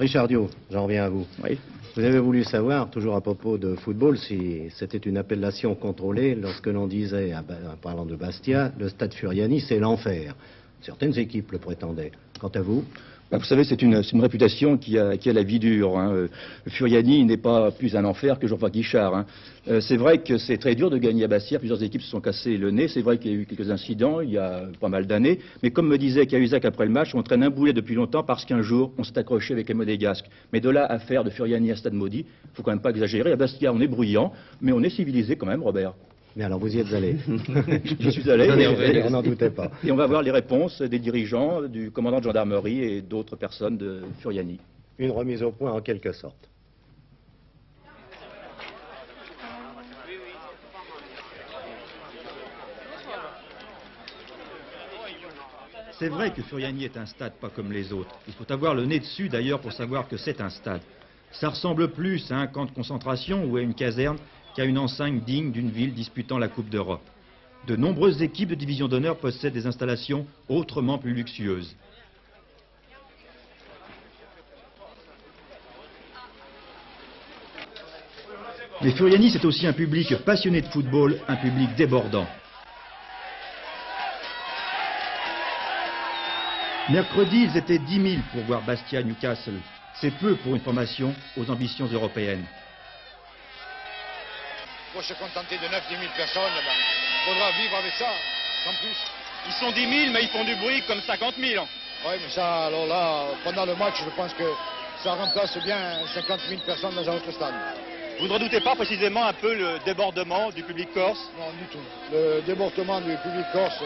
Richard Dio, j'en reviens à vous. Oui. Vous avez voulu savoir, toujours à propos de football, si c'était une appellation contrôlée lorsque l'on disait, en parlant de Bastia, le stade Furiani, c'est l'enfer. Certaines équipes le prétendaient. Quant à vous? Vous savez, c'est une réputation qui a la vie dure. Furiani n'est pas plus un enfer que Jean-François Guichard. C'est vrai que c'est très dur de gagner à Bastia. Plusieurs équipes se sont cassées le nez. C'est vrai qu'il y a eu quelques incidents il y a pas mal d'années. Mais comme me disait Cahuzac après le match, on traîne un boulet depuis longtemps parce qu'un jour, on s'est accroché avec les Monégasques. Mais de là à faire de Furiani un stade maudit, il ne faut quand même pas exagérer. À Bastia, on est bruyant, mais on est civilisé quand même, Robert. Mais alors, vous y êtes allé? Je suis allé. On n'en doutait pas. Et on va voir les réponses des dirigeants, du commandant de gendarmerie et d'autres personnes de Furiani. Une remise au point en quelque sorte. C'est vrai que Furiani est un stade pas comme les autres. Il faut avoir le nez dessus d'ailleurs pour savoir que c'est un stade. Ça ressemble plus à un camp de concentration ou à une caserne qu'à une enseigne digne d'une ville disputant la Coupe d'Europe. De nombreuses équipes de division d'honneur possèdent des installations autrement plus luxueuses. Mais Furiani, c'est aussi un public passionné de football, un public débordant. Mercredi, ils étaient 10 000 pour voir Bastia-Newcastle. C'est peu pour une formation aux ambitions européennes. Pour se contenter de 9-10 000 personnes, il faudra vivre avec ça, sans plus. Ils sont 10 000, mais ils font du bruit comme 50 000. Oui, mais ça, alors là, pendant le match, je pense que ça remplace bien 50 000 personnes dans un autre stade. Vous ne redoutez pas précisément un peu le débordement du public corse? Non, du tout. Le débordement du public corse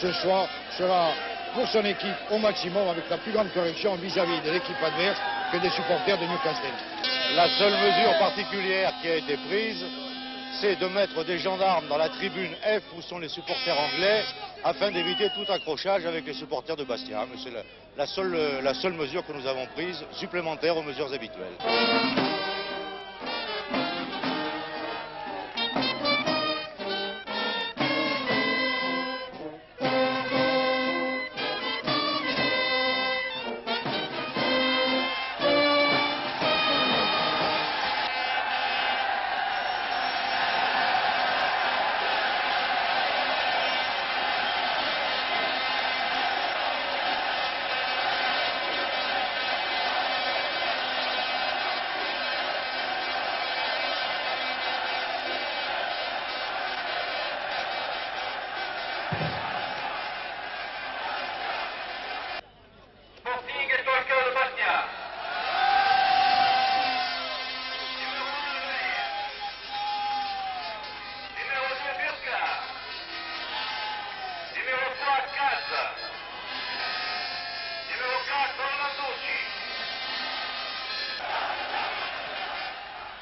ce soir sera pour son équipe au maximum avec la plus grande correction vis-à-vis de l'équipe adverse que des supporters de Newcastle. La seule mesure particulière qui a été prise, c'est de mettre des gendarmes dans la tribune F où sont les supporters anglais afin d'éviter tout accrochage avec les supporters de Bastia. C'est la seule mesure que nous avons prise, supplémentaire aux mesures habituelles.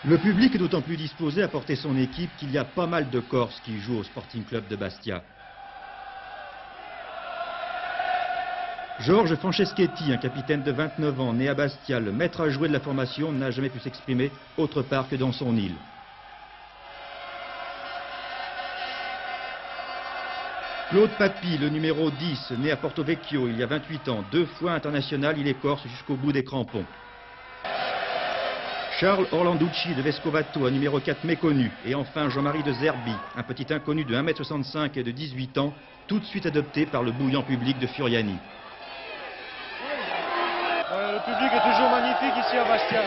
Le public est d'autant plus disposé à porter son équipe qu'il y a pas mal de Corses qui jouent au Sporting Club de Bastia. Georges Franceschetti, un capitaine de 29 ans, né à Bastia, le maître à jouer de la formation, n'a jamais pu s'exprimer autre part que dans son île. Claude Papy, le numéro 10, né à Porto Vecchio il y a 28 ans, 2 fois international, il est corse jusqu'au bout des crampons. Charles Orlanducci de Vescovato, un numéro 4 méconnu. Et enfin Jean-Marie de Zerbi, un petit inconnu de 1,65 m et de 18 ans, tout de suite adopté par le bouillant public de Furiani. Le public est toujours magnifique ici à Bastia.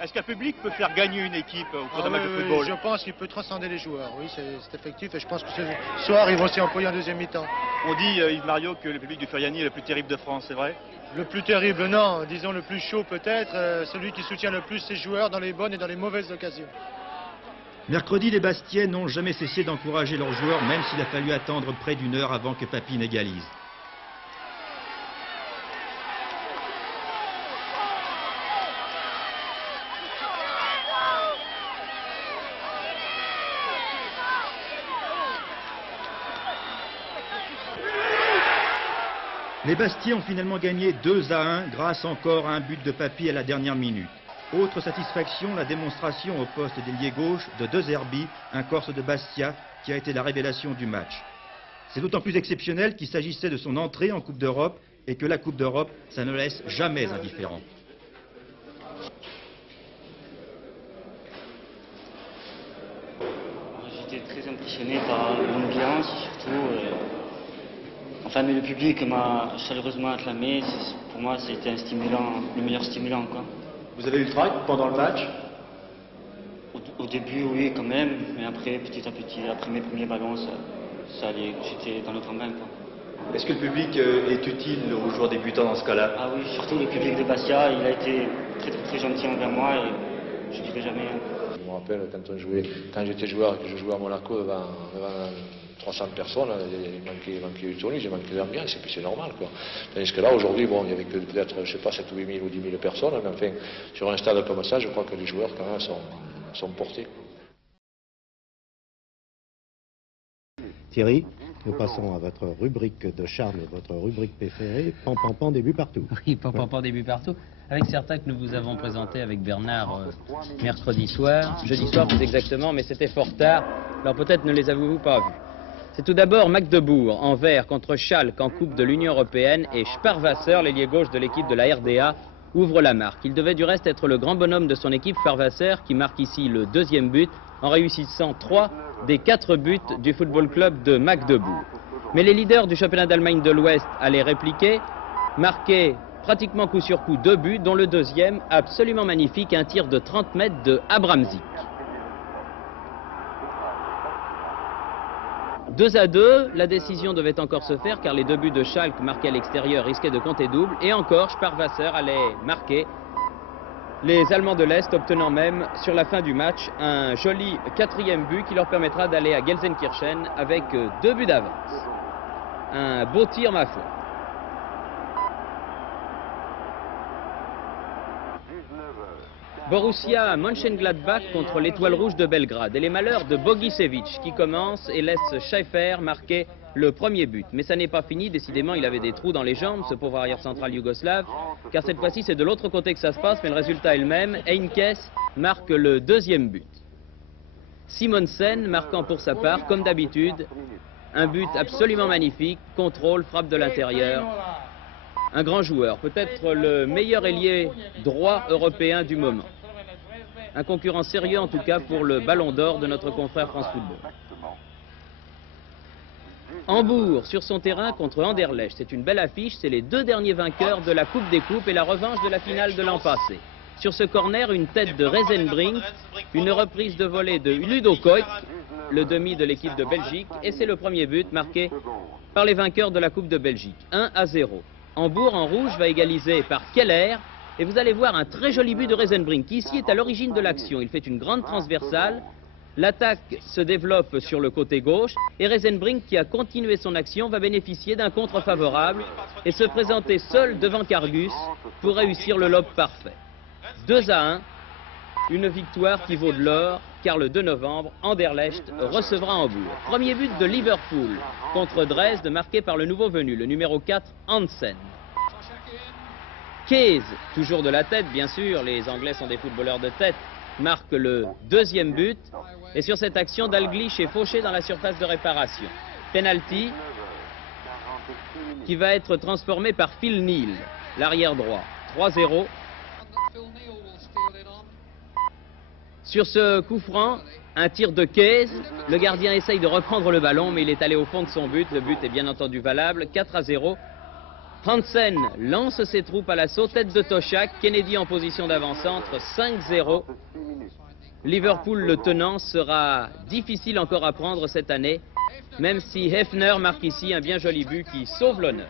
Est-ce qu'un public peut faire gagner une équipe au cours d'un match de football? Je pense qu'il peut transcender les joueurs, oui, c'est effectif. Et je pense que ce soir, ils vont s'y employer en deuxième mi-temps. On dit, Yves Mario, que le public du Furiani est le plus terrible de France, c'est vrai? Le plus terrible, non. Disons le plus chaud peut-être. Celui qui soutient le plus ses joueurs dans les bonnes et dans les mauvaises occasions. Mercredi, les Bastiais n'ont jamais cessé d'encourager leurs joueurs, même s'il a fallu attendre près d'une heure avant que Papy n'égalise. Les Bastiais ont finalement gagné 2-1 grâce encore à un but de Papy à la dernière minute. Autre satisfaction, la démonstration au poste d'ailier gauche de De Zerbi, un Corse de Bastia qui a été la révélation du match. C'est d'autant plus exceptionnel qu'il s'agissait de son entrée en Coupe d'Europe et que la Coupe d'Europe, ça ne laisse jamais indifférent. Impressionné par l'ambiance, surtout. Enfin, mais le public m'a chaleureusement acclamé. Pour moi, c'était un stimulant, le meilleur stimulant, quoi. Vous avez eu le trac pendant le match? Au début, oui, quand même. Mais après, petit à petit, après mes premiers ballons, ça allait. J'étais dans le tremblin, quoi. Est-ce que le public est utile aux joueurs débutants dans ce cas-là? Ah oui, surtout le public de Bastia. Il a été très, très, très gentil envers moi et je ne dirai jamais. Je me rappelle quand j'étais joueur et que je jouais à Monaco devant 300 personnes, il manquait une tournée, j'ai manqué d'ambiance, et puis c'est normal, quoi. Tandis que là, aujourd'hui, bon, il n'y avait que peut-être, je sais pas, 7 ou 8 000 ou 10 000 personnes, mais enfin, sur un stade comme ça, je crois que les joueurs, quand même, sont portés. Thierry, nous passons à votre rubrique de charme et votre rubrique préférée, Pan Pan Pan, début partout. Oui, Pan Pan Pan, début partout, avec certains que nous vous avons présentés avec Bernard mercredi soir, jeudi soir plus exactement, mais c'était fort tard, alors peut-être ne les avez-vous pas vus. C'est tout d'abord Magdebourg en vert contre Schalke en Coupe de l'Union Européenne et Sparwasser, l'ailier gauche de l'équipe de la RDA, ouvre la marque. Il devait du reste être le grand bonhomme de son équipe, Sparwasser, qui marque ici le deuxième but en réussissant 3 des 4 buts du football club de Magdebourg. Mais les leaders du championnat d'Allemagne de l'Ouest allaient répliquer, marquer pratiquement coup sur coup 2 buts, dont le deuxième absolument magnifique, un tir de 30 mètres de Abramzik. 2-2, la décision devait encore se faire car les 2 buts de Schalke marqués à l'extérieur risquaient de compter double et encore Sparwasser allait marquer, les Allemands de l'Est obtenant même sur la fin du match un joli 4e but qui leur permettra d'aller à Gelsenkirchen avec 2 buts d'avance. Un beau tir, ma foi. Borussia Mönchengladbach contre l'Étoile Rouge de Belgrade. Et les malheurs de Bogicevic qui commence et laisse Schaeffer marquer le premier but. Mais ça n'est pas fini, décidément il avait des trous dans les jambes, ce pauvre arrière central yougoslave, car cette fois-ci c'est de l'autre côté que ça se passe, mais le résultat est le même. Heinkes marque le 2e but. Simonsen marquant pour sa part, comme d'habitude, un but absolument magnifique, contrôle, frappe de l'intérieur. Un grand joueur, peut-être le meilleur ailier droit européen du moment. Un concurrent sérieux en tout cas pour le ballon d'or de notre confrère France Football. Hambourg sur son terrain contre Anderlecht. C'est une belle affiche, c'est les 2 derniers vainqueurs de la Coupe des Coupes et la revanche de la finale de l'an passé. Sur ce corner, une tête de Reisenbrink, une reprise de volée de Ludo Koik, le demi de l'équipe de Belgique, et c'est le premier but marqué par les vainqueurs de la Coupe de Belgique. 1-0. Hambourg en rouge va égaliser par Keller. Et vous allez voir un très joli but de Reisenbrink qui ici est à l'origine de l'action. Il fait une grande transversale. L'attaque se développe sur le côté gauche. Et Reisenbrink qui a continué son action va bénéficier d'un contre favorable et se présenter seul devant Kargus pour réussir le lob parfait. 2-1. Une victoire qui vaut de l'or car le 2 novembre, Anderlecht recevra Hambourg. Premier but de Liverpool contre Dresde marqué par le nouveau venu, le numéro 4, Hansen. Keys, toujours de la tête bien sûr, les Anglais sont des footballeurs de tête, marque le 2e but. Et sur cette action, Dalglish est fauché dans la surface de réparation. Penalty qui va être transformé par Phil Neal, l'arrière droit. 3-0. Sur ce coup franc, un tir de Keys. Le gardien essaye de reprendre le ballon, mais il est allé au fond de son but. Le but est bien entendu valable. 4-0. Hansen lance ses troupes à l'assaut. Tête de Toshak. Kennedy en position d'avant-centre. 5-0. Liverpool, le tenant, sera difficile encore à prendre cette année, même si Hefner marque ici un bien joli but qui sauve l'honneur.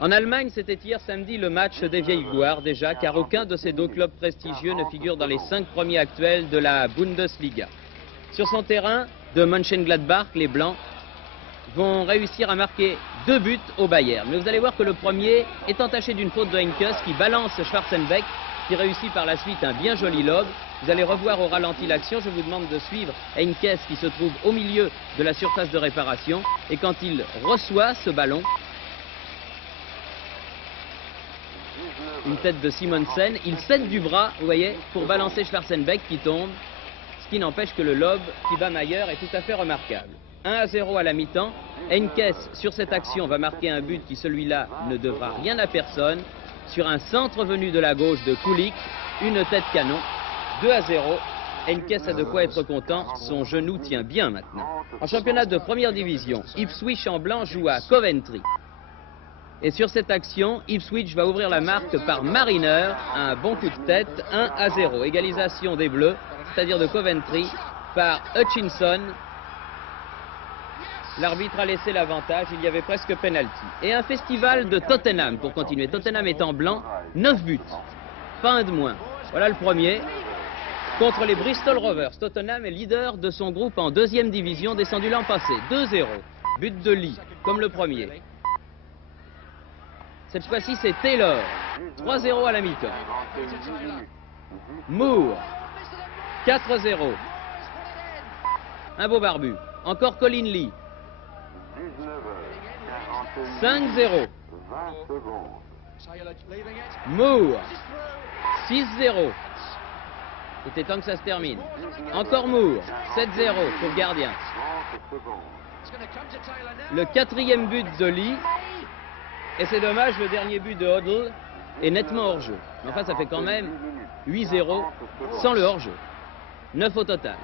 En Allemagne, c'était hier samedi le match des vieilles gloires déjà, car aucun de ces 2 clubs prestigieux ne figure dans les 5 premiers actuels de la Bundesliga. Sur son terrain de Mönchengladbach, les Blancs vont réussir à marquer 2 buts au Bayern. Mais vous allez voir que le premier est entaché d'une faute de Heinkes qui balance Schwarzenbeck, qui réussit par la suite un bien joli lob. Vous allez revoir au ralenti l'action. Je vous demande de suivre Heinkes qui se trouve au milieu de la surface de réparation. Et quand il reçoit ce ballon, une tête de Simonsen, il cède du bras, vous voyez, pour balancer Schwarzenbeck qui tombe. Ce qui n'empêche que le lob qui bat Mayer est tout à fait remarquable. 1-0 à la mi-temps. Heinkes, sur cette action, va marquer un but qui, celui-là, ne devra rien à personne. sur un centre venu de la gauche de Kulik, une tête canon, 2-0. Heynckes a de quoi être content, son genou tient bien maintenant. En championnat de première division, Ipswich en blanc joue à Coventry. Et sur cette action, Ipswich va ouvrir la marque par Mariner, un bon coup de tête, 1-0. Égalisation des Bleus, c'est-à-dire de Coventry, par Hutchinson. L'arbitre a laissé l'avantage, il y avait presque penalty. Et un festival de Tottenham pour continuer. Tottenham est en blanc, 9 buts, pas un de moins. Voilà le premier. Contre les Bristol Rovers, Tottenham est leader de son groupe en deuxième division, descendu l'an passé, 2-0. But de Lee, comme le premier. Cette fois-ci, c'est Taylor, 3-0 à la mi-temps. Moore, 4-0. Un beau barbu. Encore Colin Lee. 5-0. Moore, 6-0. Il était temps que ça se termine. Encore Moore, 7-0 pour le gardien. Le quatrième but de Lee. Et c'est dommage, le dernier but de Hoddle est nettement hors-jeu. Mais enfin, ça fait quand même 8-0 sans le hors-jeu. 9 au total.